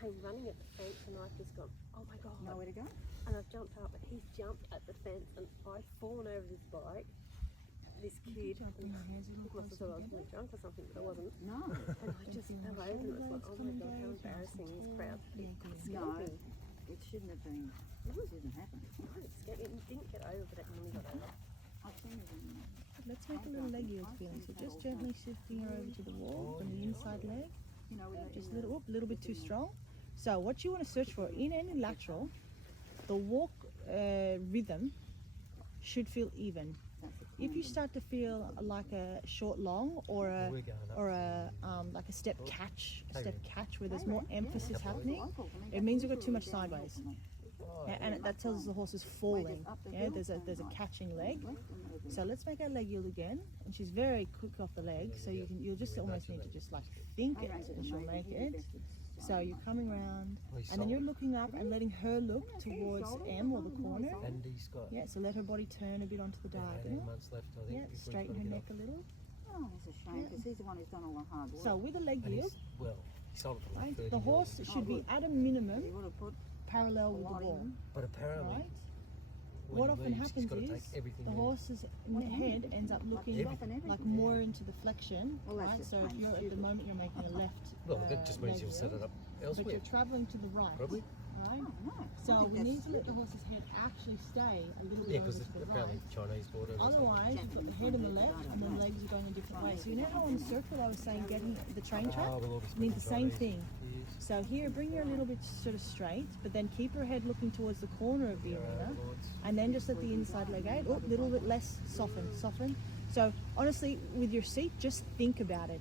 came running at the fence and I've just gone, oh my God. Nowhere to go? And I've jumped up and he's jumped at the fence and I've fallen over his bike. This kid, he must have thought I was really drunk or something, but I wasn't. No. And I just fell over and it was like, oh my God, how embarrassing. This crowd scared me. It shouldn't have been. It didn't happen. No, it scared me. It didn't get over, but it nearly got over. I've seen it in Let's make a little leg yield feeling. So just gently shifting her over to the wall from the inside leg. Just a little bit too strong. So what you want to search for in any lateral, the walk rhythm should feel even. If you start to feel like a short long or a like a step catch where there's more emphasis happening, it means you've got too much sideways. Yeah, and that tells us the horse is falling. Yeah, there's a catching leg. So let's make our leg yield again. And she's very quick off the leg, so you'll just almost need to just like think it, and she'll make it. So you're coming around, and then you're looking up and letting her look towards M or the corner. And he's got So let her body turn a bit onto the diagonal. 18 months left, I think. Straighten her neck a little. Oh, that's a shame, because he's the one who's done all the hard work. So with a leg yield, he sold it for like 30 the horse should be at a minimum He would have put parallel with the wall. But apparently, Right? when What he often leaves, he's happens got to is take everything the in. horse's head ends up looking like more into the flexion, Well, that's right? just So if plain you're at the stupid. moment you're making a left Well, that just means leg you'll set yield, it up but elsewhere. you're travelling to the right, Probably. right? Oh, no. So I think we that's need to let the stupid. horse's head actually stay a little Yeah, bit because over to the apparently right. Chinese border. Otherwise, you've got the head in the left and the legs are going a different way. So you know how on the circle I was saying getting the train track? Means the same thing. So here, bring her a little bit sort of straight, but then keep her head looking towards the corner of the arena, and then just let the inside leg out. Oh, a little bit less, soften. So honestly, with your seat, just think about it.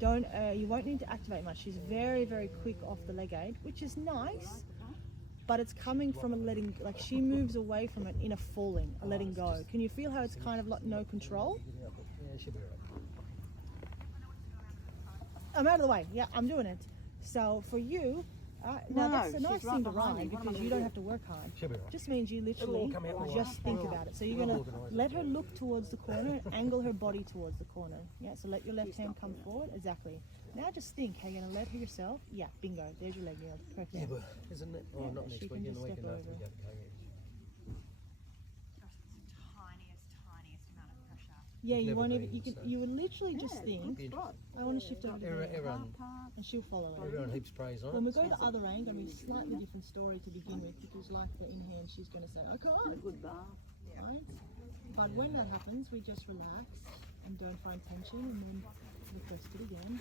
Don't, you won't need to activate much. She's very, very quick off the leg aid, which is nice, but it's coming from a letting, like she moves away from it in a falling, a letting go. Can you feel how it's kind of like no control? Yeah, she'll be right. I'm out of the way. Yeah, I'm doing it. So for you, now that's a she's nice right thing to behind me. ride What am I because gonna you don't do? have to work hard. She'll be right. Just means you literally come out all just right. think about it. So you're gonna let her look towards the corner, angle her body towards the corner. Yeah, so let your left hand come forward. Exactly. Now just think how you're gonna let her yourself. Yeah, bingo. There's your leg yield. Perfect. Yeah, but isn't it? Oh, Yeah, not she next can weekend, just the weekend step after we over. go to Cage. Tiniest amount of pressure. Yeah, you never won't even. been, You can. so- You would literally just think, Right. I want to shift over to the left, Everyone, and she'll follow it. everyone heaps praise on When we it. go the other way, going to be a slightly different story to begin with, because like the in hand, she's going to say, I A can't. good bar. Right? But when that happens, we just relax and don't find tension, and then request it again.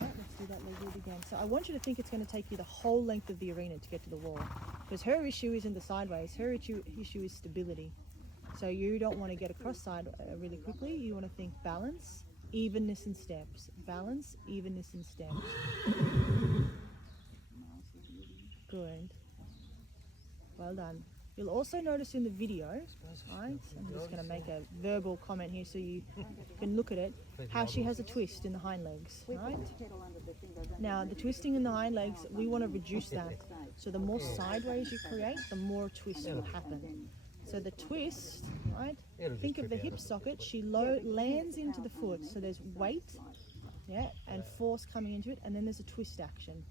Right, let's do that leg yield again. So I want you to think it's going to take you the whole length of the arena to get to the wall, because her issue isn't the sideways. Her issue is stability. So you don't want to get across side really quickly. You want to think balance, evenness in steps. Balance, evenness in steps. Good. Well done. You'll also notice in the video, right? I'm just going to make a verbal comment here so you can look at it, how she has a twist in the hind legs, right? Now, the twisting in the hind legs, we want to reduce that. So the more sideways you create, the more twist will happen. So the twist, right? Think of the hip socket. She lands into the foot. So there's weight, yeah, and force coming into it, and then there's a twist action.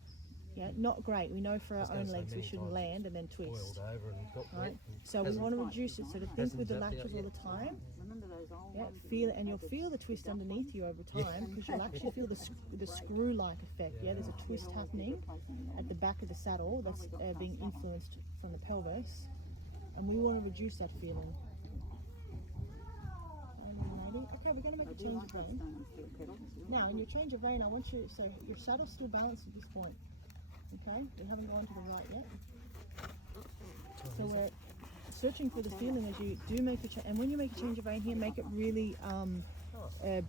Yeah, not great. We know for our own legs we shouldn't land and then twist. Boiled over and got Right? wet. So we want to reduce it. So to think with the laterals all the time. Remember those old Yeah, ones? feel it, and you'll feel the twist underneath you over time, because you'll actually feel the screw-like effect. Yeah, there's a twist happening at the back of the saddle that's being influenced from the pelvis, and we want to reduce that feeling. Okay, we're going to make a change of rein. Now, in your change of rein, I want you, so your saddle's still balanced at this point. Okay, we haven't gone to the right yet. So we're searching for the feeling as you do make a change. And when you make a change of rein here, make it really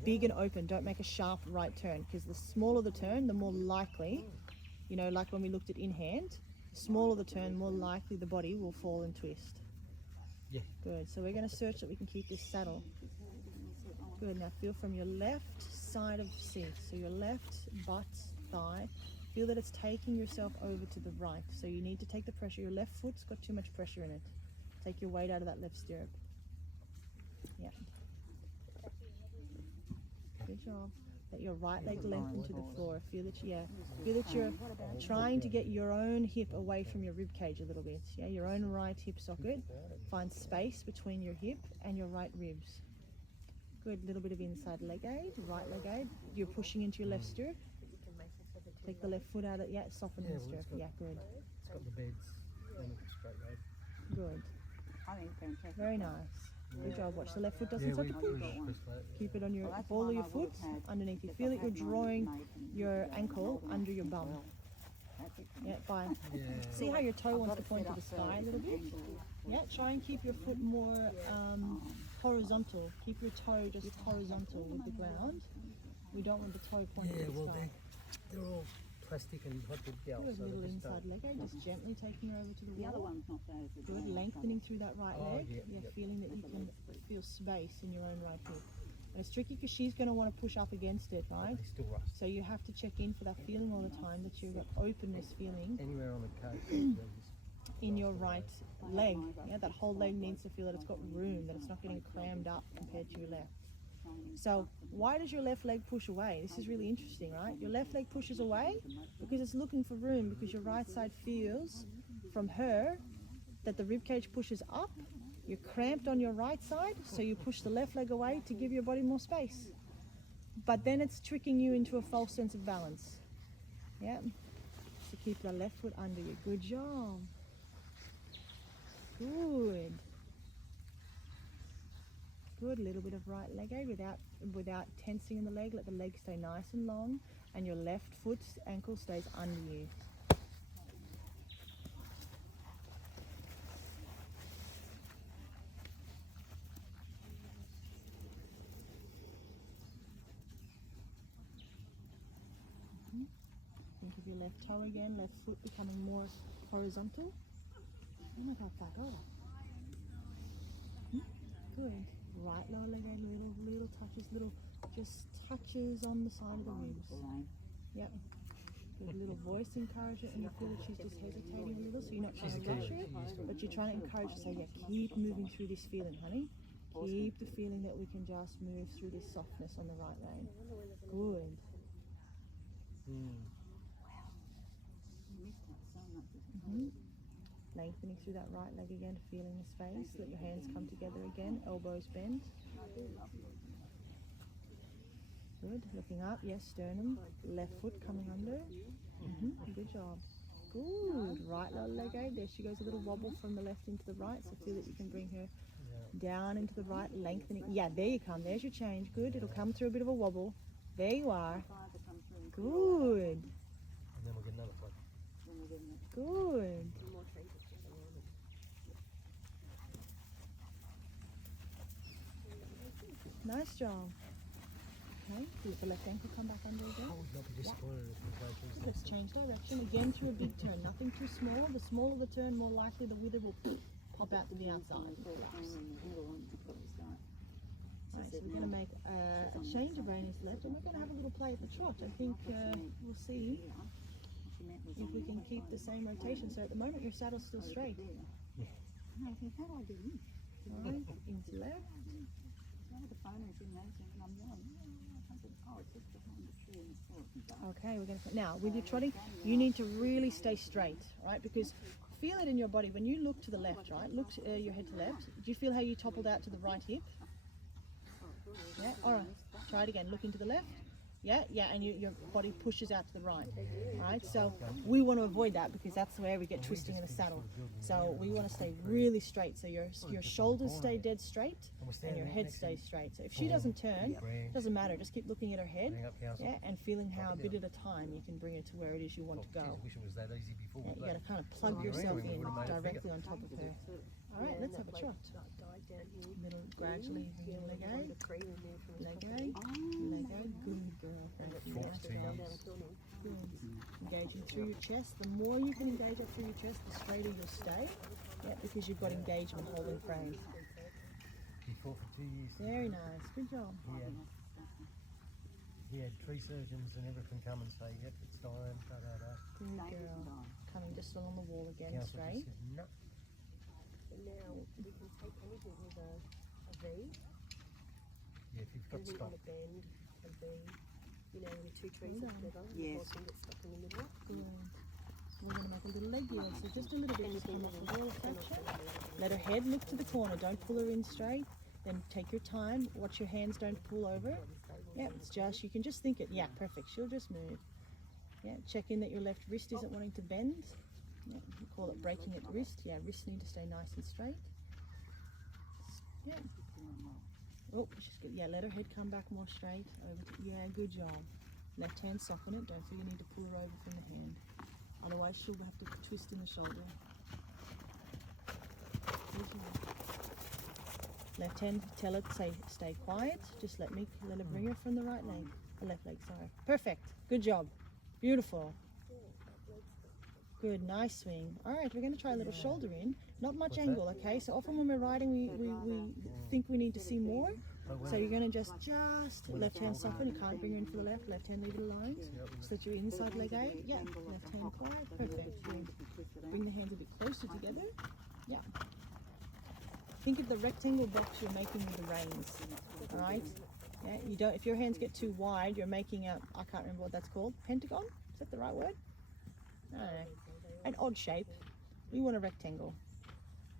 big and open. Don't make a sharp right turn, because the smaller the turn, the more likely, you know, like when we looked at in hand, the smaller the turn, more likely the body will fall and twist. Yeah. Good. So we're going to search that we can keep this saddle. Good. Now feel from your left side of the seat. So your left butt, thigh. Feel that it's taking yourself over to the right. So you need to take the pressure. Your left foot's got too much pressure in it. Take your weight out of that left stirrup. Yeah. Good job. Let your right leg lengthen to the floor. Feel that you're trying to get your own hip away from your rib cage a little bit. Yeah, your own right hip socket. Find space between your hip and your right ribs. Good. Little bit of inside leg aid, right leg aid. You're pushing into your left stirrup. Take the left foot out of soften in the stirrup. Yeah, good. It's got the beds and it's straight road. Good. I think fantastic. Very nice. Good job. Watch the left foot doesn't start to push. Keep it on your ball of your foot underneath you. Feel that you're drawing your ankle under your bum. Yeah, fine. Yeah. See how your toe wants to point to the sky a little bit? Yeah, try and keep your foot more horizontal. Keep your toe just horizontal with the ground. We don't want the toe pointing Yeah, to the well, sky. they're all plastic and hot dip gel, Good, so little they just inside don't. leg aid, just gently taking her over to the The other wall. one's not bad. Good, lengthening through that right Oh, leg. yeah, Yeah, yep. feeling that you can feel space in your own right hip. And it's tricky because she's going to want to push up against it, right? They still rust. So you have to check in for that feeling all the time, that you've got openness feeling Anywhere on the coat. in your right leg. Yeah, that whole leg needs to feel that it's got room, that it's not getting crammed up compared to your left. So why does your left leg push away? This is really interesting, right? Your left leg pushes away because it's looking for room, because your right side feels from her that the rib cage pushes up. You're cramped on your right side, so you push the left leg away to give your body more space. But then it's tricking you into a false sense of balance. Yeah. So keep the left foot under you. Good job. Good. Good. Little bit of right leg aid without tensing in the leg. Let the leg stay nice and long, and your left foot's ankle stays under you. Think of your left toe again, left foot becoming more horizontal. Oh my God, back over. Good. Right lower leg aid, little touches, just touches on the side of the ribs. Yep. Good little voice encouragement, and you feel that she's just hesitating a little, so you're not trying to rush her, but you're trying to encourage her to say, yeah, keep moving through this feeling, honey. Keep the feeling that we can just move through this softness on the right lane. Good. Lengthening through that right leg again, feeling the space. Let your hands come together again, elbows bend. Good, looking up, yes, sternum. Left foot coming under. Good job. Good, right lower leg aid. There she goes, a little wobble from the left into the right, so feel that you can bring her down into the right, lengthening. Yeah, there you come, there's your change. Good, it'll come through a bit of a wobble. There you are. Good. And then we'll get another one. Good. Nice job. Okay, let the left ankle come back under again. I would not be disappointed if we go through Let's change direction again through a big turn. Nothing too small. The smaller the turn, more likely the wither will pop out to the outside. Right, so we're going to make a change of rein is left, and we're going to have a little play at the trot. I think we'll see if we can keep the same rotation. So at the moment your saddle's still straight. Right, into left. Okay, we're going to now with your trotting, you need to really stay straight, right? Because feel it in your body when you look to the left, right? Look your head to left. Do you feel how you toppled out to the right hip? Yeah. All right. Try it again. Look into the left. Yeah, and your body pushes out to the right, right? So we want to avoid that because that's where we get twisting in the saddle. So we want to stay really straight. So your shoulders stay dead straight and your head stays straight. So if she doesn't turn, doesn't matter. Just keep looking at her head, yeah, and feeling how a bit at a time you can bring her to where it is you want to go. I wish it was that easy before. Yeah, you got to kind of plug yourself in directly on top of her. All right, let's have a trot. Little gradually bring your leg out. Leg out. Good girl. Good. Engaging through your chest. The more you can engage up through your chest, the straighter you'll stay. Yeah, because you've got engagement holding frame. He fought for 2 years. Very nice. Good job. He had tree surgeons and everything come and say, yep, it's fine, da. Good girl. Coming just along the wall again, Council straight. just said, no. Now we can take anything with a V, Yeah, if you've got anything Scott. on a bend, a V. You know, when the two trees are together, and the Yes. horse can get stuck in the middle. Good. We're going to make a little leg yield, so just a little bit, just come off the wall a fraction. Let her head look to the corner, don't pull her in straight. Then take your time, watch your hands don't pull over. Yeah, it's just, you can just think it, yeah, perfect, she'll just move. Yeah, check in that your left wrist isn't wanting to bend. Yeah, we call it breaking at wrist. Yeah, wrists need to stay nice and straight. Yeah. Oh, she's good. Yeah, let her head come back more straight. Over to, yeah, good job. Left hand soften it. Don't feel you need to pull her over from the hand. Otherwise, she'll have to twist in the shoulder. Good job. Left hand, tell it, say, stay quiet. Just let her bring her from the right leg. The left leg, sorry. Perfect. Good job. Beautiful. Good, nice swing. All right, we're going to try a little shoulder in. Not much angle, okay? So often when we're riding, we think we need to see more. So you're going to just left hand soften. You can't bring her in for the left. Left hand, leave it alone. So that your inside leg aid. Yeah, left hand quiet. Perfect. Good. Bring the hands a bit closer together. Yeah. Think of the rectangle box you're making with the reins. All right? Yeah, you don't. If your hands get too wide, you're making a, I can't remember what that's called. Pentagon? Is that the right word? No. An odd shape. We want a rectangle.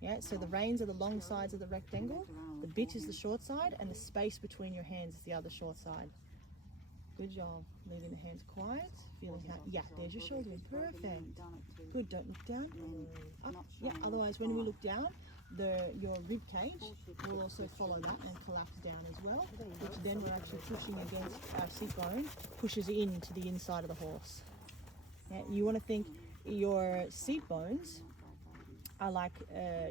Yeah, so the reins are the long sides of the rectangle, the bit is the short side, and the space between your hands is the other short side. Good job. Leaving the hands quiet, feeling how, yeah, there's your shoulder in. Perfect. Good, don't look down. Up. Yeah, otherwise when we look down, your rib cage will also follow that and collapse down as well, which then we're actually pushing against our seat bone, pushes into the inside of the horse. Yeah, you want to think your seat bones are like,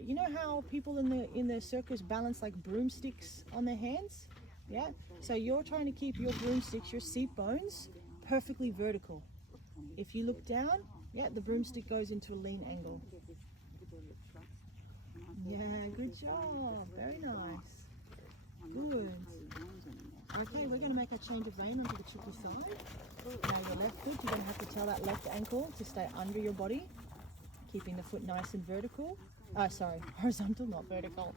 you know how people in the circus balance like broomsticks on their hands? Yeah, so you're trying to keep your broomsticks, your seat bones, perfectly vertical. If you look down, yeah, the broomstick goes into a lean angle. Yeah, good job. Very nice. Good. Okay, we're going to make our change of rein onto the tricky side. Now your left foot, you're going to have to tell that left ankle to stay under your body, keeping the foot nice and vertical. Horizontal, not vertical.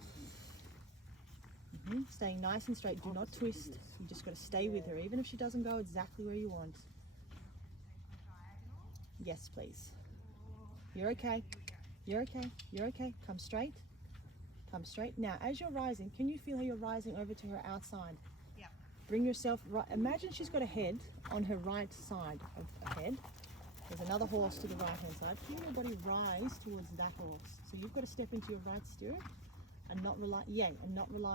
Staying nice and straight. Do not twist. You just got to stay with her, even if she doesn't go exactly where you want. Yes, please. You're okay. You're okay. You're okay. Come straight. Come straight. Now, as you're rising, can you feel how you're rising over to her outside? Yeah. Bring yourself right. Imagine she's got a head on her right side of a head. There's another horse to the right hand side. Feel your body rise towards that horse. So you've got to step into your right stirrup and not rely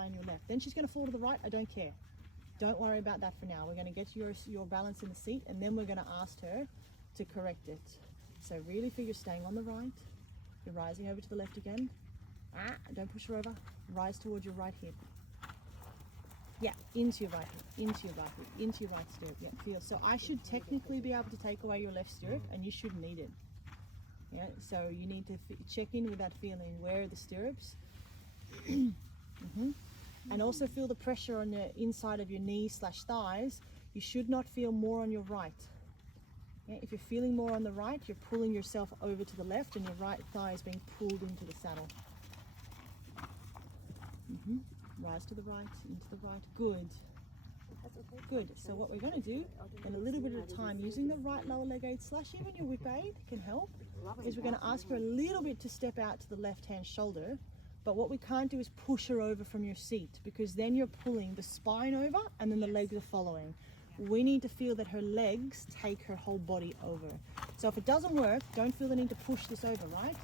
on your left. Then she's going to fall to the right. I don't care. Don't worry about that for now. We're going to get your balance in the seat, and then we're going to ask her to correct it. So really feel you're staying on the right. You're rising over to the left again. Don't push her over. Rise towards your right hip. Yeah, into your right hip, into your right hip, into your right stirrup. Yeah, feel. So I should technically be able to take away your left stirrup, and you shouldn't need it. Yeah, so you need to check in with that feeling. Where are the stirrups? And also feel the pressure on the inside of your knees/thighs. You should not feel more on your right. Yeah, if you're feeling more on the right, you're pulling yourself over to the left, and your right thigh is being pulled into the saddle. Rise to the right, into the right. Good. Good. So what we're going to do, in a little bit at a time, using the right lower leg aid / even your whip aid can help, is we're going to ask her a little bit to step out to the left-hand shoulder. But what we can't do is push her over from your seat, because then you're pulling the spine over and then the legs are following. We need to feel that her legs take her whole body over. So if it doesn't work, don't feel the need to push this over, right?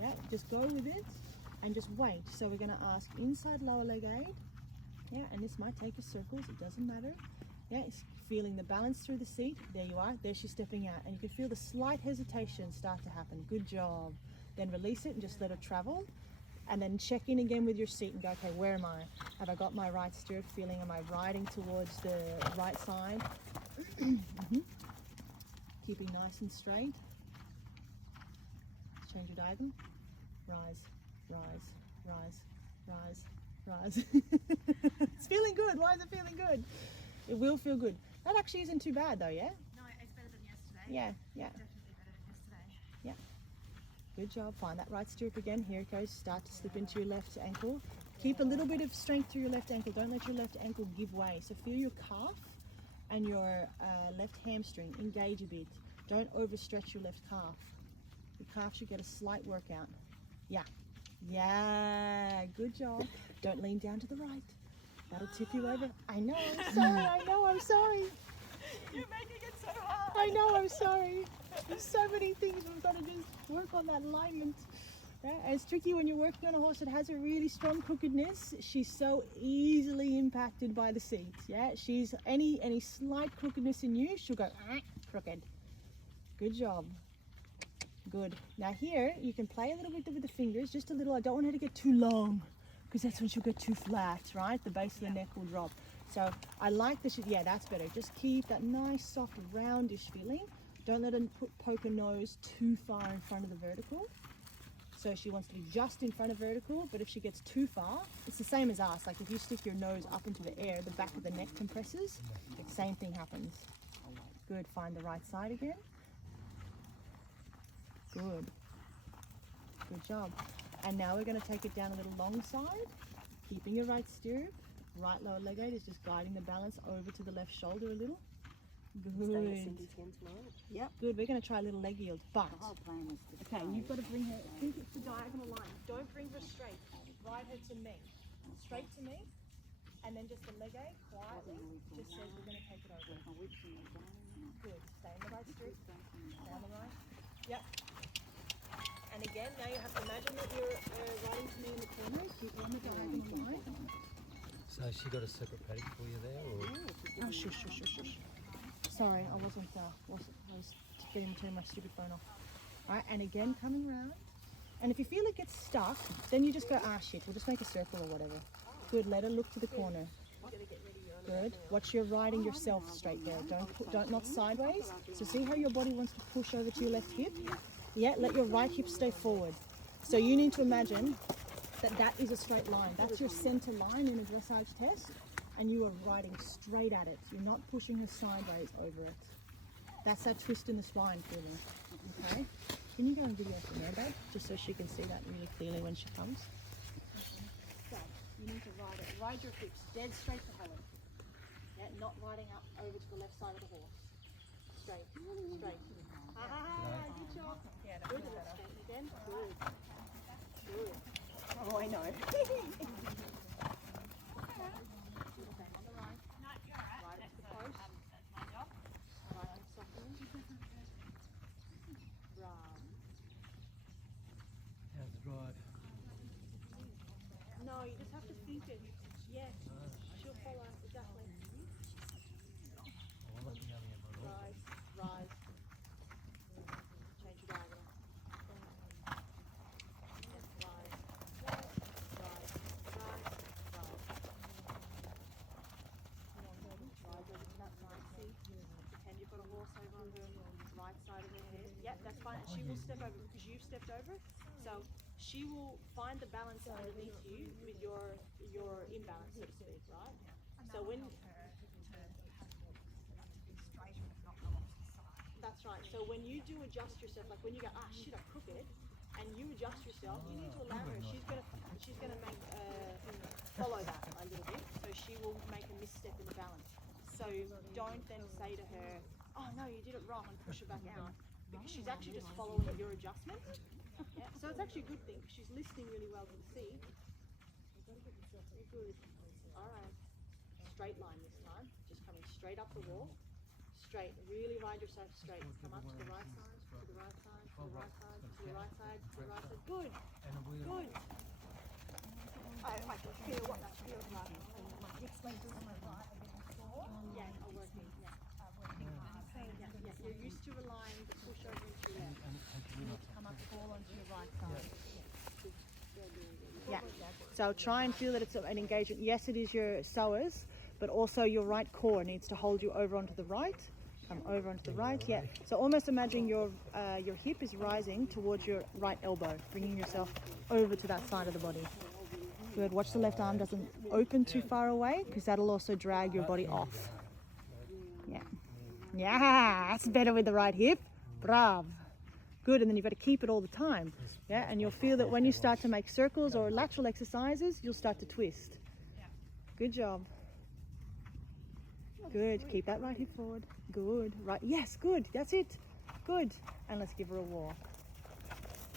Yeah, just go with it and just wait. So we're going to ask inside lower leg aid. Yeah, and this might take us circles, it doesn't matter. Yeah, it's feeling the balance through the seat. There you are, there she's stepping out. And you can feel the slight hesitation start to happen. Good job. Then release it and just let her travel. And then check in again with your seat and go, okay, where am I? Have I got my right stirrup feeling? Am I riding towards the right side? Keeping nice and straight. Change your diagonal. Rise, rise, rise, rise, rise. It's feeling good. Why is it feeling good? It will feel good. That actually isn't too bad though, yeah? No, it's better than yesterday. Yeah, yeah. Definitely better than yesterday. Yeah. Good job. Find that right stirrup again. Here it goes. Start to slip into your left ankle. Keep a little bit of strength through your left ankle. Don't let your left ankle give way. So feel your calf and your left hamstring. Engage a bit. Don't overstretch your left calf. Your calf should get a slight workout. Yeah. Yeah, good job. Don't lean down to the right. That'll tip you over. I know, I'm sorry, I'm sorry. You're making it so hard. I know, I'm sorry. There's so many things we've got to just work on that alignment. Yeah, and it's tricky when you're working on a horse that has a really strong crookedness. She's so easily impacted by the seat. Yeah, she's any slight crookedness in you, she'll go crooked. Good job. Good. Now here you can play a little bit with the fingers, just a little. I don't want her to get too long, because that's when she'll get too flat, right? The base of the neck will drop. So I like this. Yeah, that's better. Just keep that nice, soft, roundish feeling. Don't let her poke her nose too far in front of the vertical. So she wants to be just in front of vertical, but if she gets too far, it's the same as us. Like if you stick your nose up into the air, the back of the neck compresses. The same thing happens. Good. Find the right side again. Good. Good job. And now we're going to take it down a little long side, keeping your right stirrup. Right lower leg eight is just guiding the balance over to the left shoulder a little. Good. Yep. Good. We're going to try a little leg yield, but The whole plan was to okay, you've got to bring her. Think it's the diagonal line. Don't bring her straight. Ride her to me. Straight to me, and then just the leg eight quietly. Just says we're going to take it over. Good. Stay in the right stirrup. Down the right. Yep. And again, now you have to imagine that you're riding to me in the corner. Keep on the diagonal line. So she got a separate paddock for you there, or? Oh, shush, shush, shush, shush. Sorry, I was getting turn my stupid phone off. All right, and again, coming round. And if you feel it gets stuck, then you just go, ah, shit, we'll just make a circle or whatever. Good, let her look to the corner. Good. Watch your riding yourself straight there. Don't not sideways. So see how your body wants to push over to your left hip? Yeah, let your right hip stay forward. So you need to imagine that that is a straight line. That's your center line in a dressage test, and you are riding straight at it. You're not pushing her sideways over it. That's that twist in the spine feeling. Okay? Can you go and video from there, babe? Just so she can see that really clearly when she comes. So, you need to ride it. Ride your hips dead straight to Helen. Yeah, not riding up over to the left side of the horse. Straight. Straight. Ah, good job. Yeah, good. Straight again. Good. Good. Oh, I know. Okay, on the right. No, you're alright. Right up to the post. That's my job. Right hip softening. Round. How's the drive? No, you just have to think it. Yes. She'll follow. Exactly. Oh, I'll let you go there, by the way. Rise. Rise. Change your diagonal. Rise. Rise. Rise. Rise. Come on, baby. Rise over to that side. See? Pretend you've got a horse over on her right side of her head. Yep, that's fine. And she will step over because you've stepped over. So she will find the balance underneath you with your imbalance, so to speak, right? So when that's right. So when you do adjust yourself, like when you go, ah shit, I'm crooked, and you adjust yourself, you need to allow her. She's gonna make follow that a little bit. So she will make a misstep in the balance. So don't then say to her, oh no, you did it wrong, and push her back out, because she's actually just following your adjustment. Yeah. So it's actually a good thing. She's listening really well to the seat. Good. All right. Straight line this time. Just coming straight up the wall. Straight. Really ride yourself straight. Come up to the right side, to the right side, to the right side, to the right side, to the right side. Good. Good. I can feel what that feels like. My hips went to my right before. Yeah, I'm working. Yeah. Yeah. You're used to relying the push over into your left. You need to come up tall onto your right side. Yeah. So try and feel that it's an engagement. Yes, it is your psoas, but also your right core needs to hold you over onto the right. Come over onto the right. Yeah. So almost imagine your hip is rising towards your right elbow, bringing yourself over to that side of the body. Good. Watch the left arm doesn't open too far away, because that'll also drag your body off. Yeah. Yeah, that's better with the right hip. Bravo. Good, and then you've got to keep it all the time. Yeah, and you'll feel that when you start to make circles or lateral exercises, you'll start to twist. Good job. Good. Keep that right hip forward. Good. Right. Yes, good. That's it. Good. And let's give her a walk.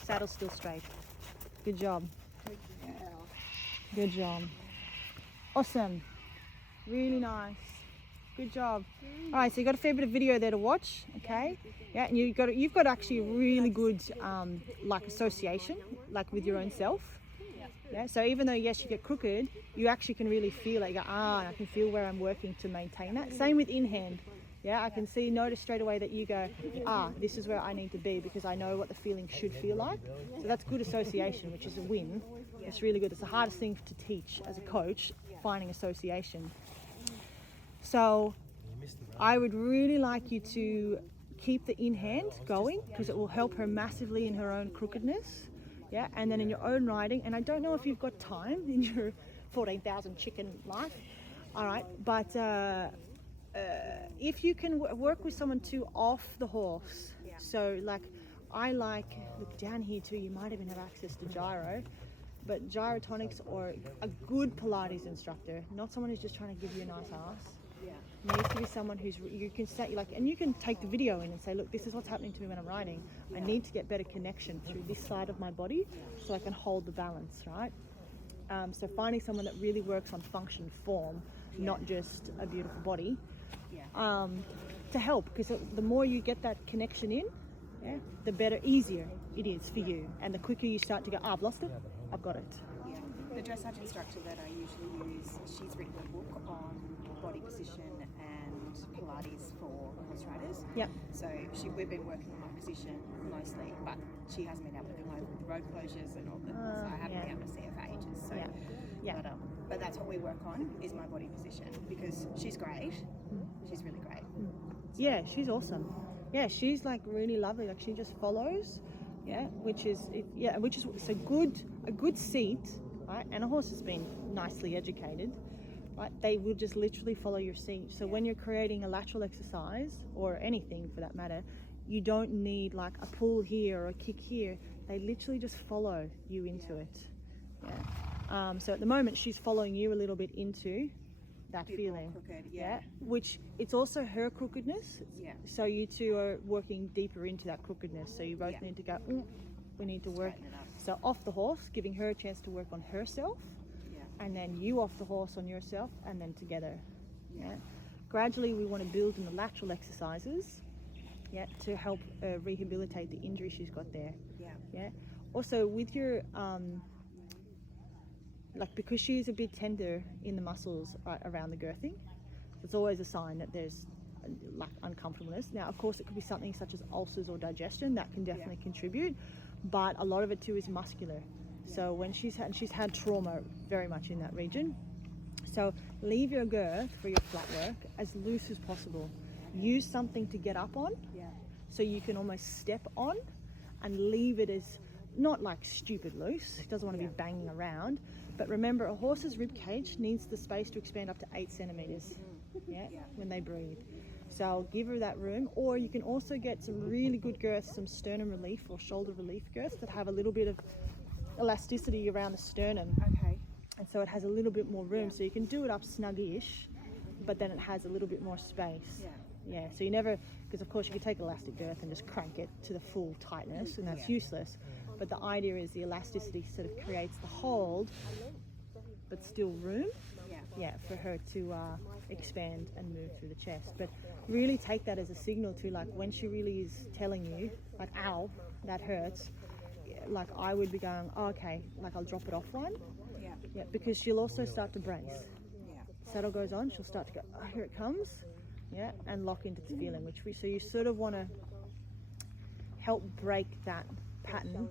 Saddle still straight. Good job. Good job. Awesome. Really nice. Good job. All right, so you got a fair bit of video there to watch, okay? Yeah, and you've got actually a really good like association, like with your own self. Yeah. So even though yes, you get crooked, you actually can really feel it. You go, I can feel where I'm working to maintain that. Same with in hand. Yeah, I can notice straight away that you go, this is where I need to be because I know what the feeling should feel like. So that's good association, which is a win. It's really good. It's the hardest thing to teach as a coach, finding association. So I would really like you to keep the in hand going because it will help her massively in her own crookedness. Yeah, and then in your own riding, and I don't know if you've got time in your 14,000 chicken life, all right, but if you can work with someone too off the horse, so like look down here too, you might even have access to gyro, but gyrotonics or a good Pilates instructor, not someone who's just trying to give you a nice ass. Needs to be someone who's you can and you can take the video in and say, look, this is what's happening to me when I'm riding. I need to get better connection through this side of my body so I can hold the balance, right? So finding someone that really works on function, form, not just a beautiful body, to help, because the more you get that connection in, the better, easier it is for you, and the quicker you start to go, I've lost it, I've got it. The dressage instructor that I usually use, she's written a book on body position and Pilates for horse riders. Yep. So we've been working on my position mostly, but she hasn't been able to come over with the road closures and all that, so I haven't been able to see her for ages. So, but that's what we work on, is my body position, because she's great. She's really great. Yeah, she's awesome. Yeah, she's like really lovely. Like she just follows. Yeah, which is it's a good seat, right? And a horse has been nicely educated, right? They will just literally follow your seat. So when you're creating a lateral exercise or anything for that matter, you don't need like a pull here or a kick here. They literally just follow you into it. Yeah. So at the moment she's following you a little bit into that feeling. Crooked, which it's also her crookedness. Yeah. So you two are working deeper into that crookedness. So you both need to go, we need to work. Straighten it up. So off the horse, giving her a chance to work on herself, and then you off the horse on yourself, and then together. Yeah. Gradually we want to build in the lateral exercises, to help rehabilitate the injury she's got there. Yeah. Also with your because she's a bit tender in the muscles around the girthing, it's always a sign that there's like uncomfortableness. Now, of course, it could be something such as ulcers or digestion that can definitely contribute, but a lot of it too is muscular. So when she's had trauma very much in that region. So leave your girth for your flat work as loose as possible. Use something to get up on, so you can almost step on, and leave it as not like stupid loose. It doesn't want to be banging around. But remember, a horse's rib cage needs the space to expand up to 8 centimeters when they breathe. So give her that room. Or you can also get some really good girths, some sternum relief or shoulder relief girths that have a little bit of elasticity around the sternum. Okay. And so it has a little bit more room. So you can do it up snug-ish, but then it has a little bit more space. Yeah, so you never, because of course you could take elastic girth and just crank it to the full tightness, and that's useless. But the idea is the elasticity sort of creates the hold, but still room, for her to expand and move through the chest. But really take that as a signal to, like, when she really is telling you, like, ow, that hurts, like I would be going, oh, okay, like I'll drop it off one. Because she'll also start to brace. Saddle goes on, she'll start to go, oh, here it comes. And lock into the feeling, so you sort of want to help break that pattern.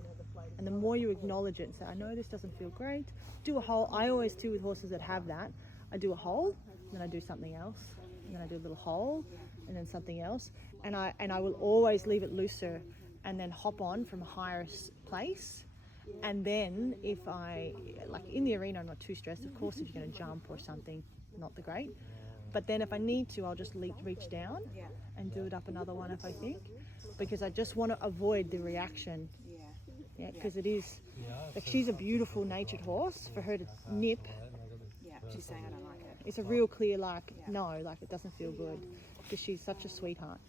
And the more you acknowledge it and say, I know this doesn't feel great, do a hold. I always do with horses that have that. I do a hold, then I do something else, and then I do a little hold, and then something else. And I will always leave it looser and then hop on from a higher place. And then if I, like in the arena, I'm not too stressed. Of course, if you're going to jump or something, not the great. But then if I need to, I'll just reach down and do it up another one if I think, because I just want to avoid the reaction. Because it is, like, she's a beautiful natured horse. For her to nip, she's saying I don't like it. It's a real clear like no, like it doesn't feel good because she's such a sweetheart.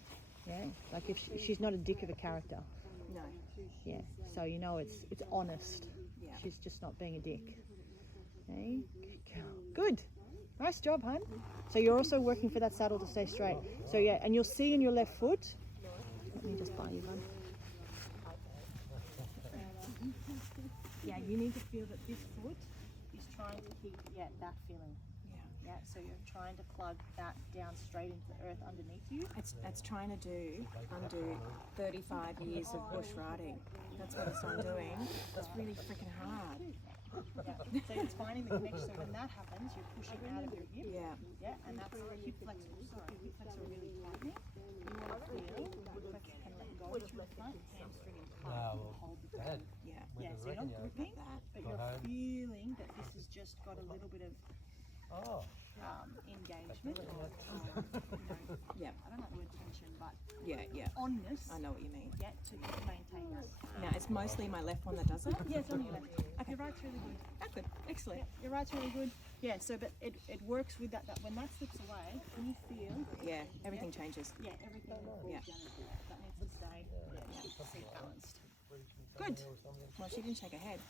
Yeah, like if she's not a dick of a character. No. Yeah, so you know it's honest. Yeah. She's just not being a dick. Okay, good. Nice job, hun. So you're also working for that saddle to stay straight. So yeah, and you'll see in your left foot. Let me just buy you one. Yeah, you need to feel that this foot is trying to keep that feeling. Yeah, so you're trying to plug that down straight into the earth underneath you. It's trying to undo 35 years of bush riding. That's what it's undoing. It's really freaking hard. Yeah. So it's finding the connection. So when that happens, you're pushing out of your hip. Yeah. Yeah, and that's the hip flexor. Sorry, hip flexor really tightening. You want to feel hip flexor can let go of the front, hamstring and calf and hold the Dad, Yeah. Yeah, so you're not gripping, but you're feeling that this has just got a little bit of engagement. Yeah. I don't like the word tension, but Yeah. onness. I know what you mean. Yeah, to maintain that. Now it's mostly my left one that does it. Yeah, it's on your left. Okay, right through the good. Oh, good. Excellent. Your right's really good. Yeah, so but it works with that when that slips away, when you feel Yeah. Everything changes. everything Yeah. that needs to stay seat balanced. Good. Well, she didn't shake her head.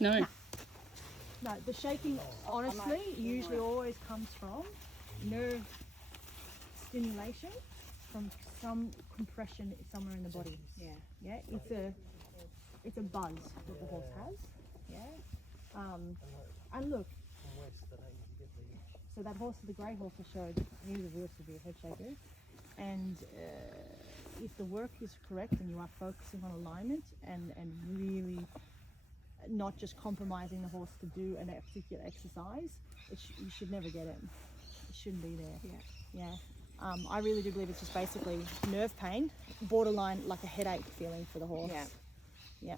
No. No, the shaking honestly usually always comes from nerve stimulation, from some compression somewhere in the body. Yeah. Yeah, it's a buzz that the horse has. Yeah. And look, so that horse, the grey horse I showed, he was a real severe head shaker. And if the work is correct and you are focusing on alignment and really not just compromising the horse to do a particular exercise, you should never get it. It shouldn't be there. Yeah. I really do believe it's just basically nerve pain, borderline like a headache feeling for the horse. Yeah. Yeah.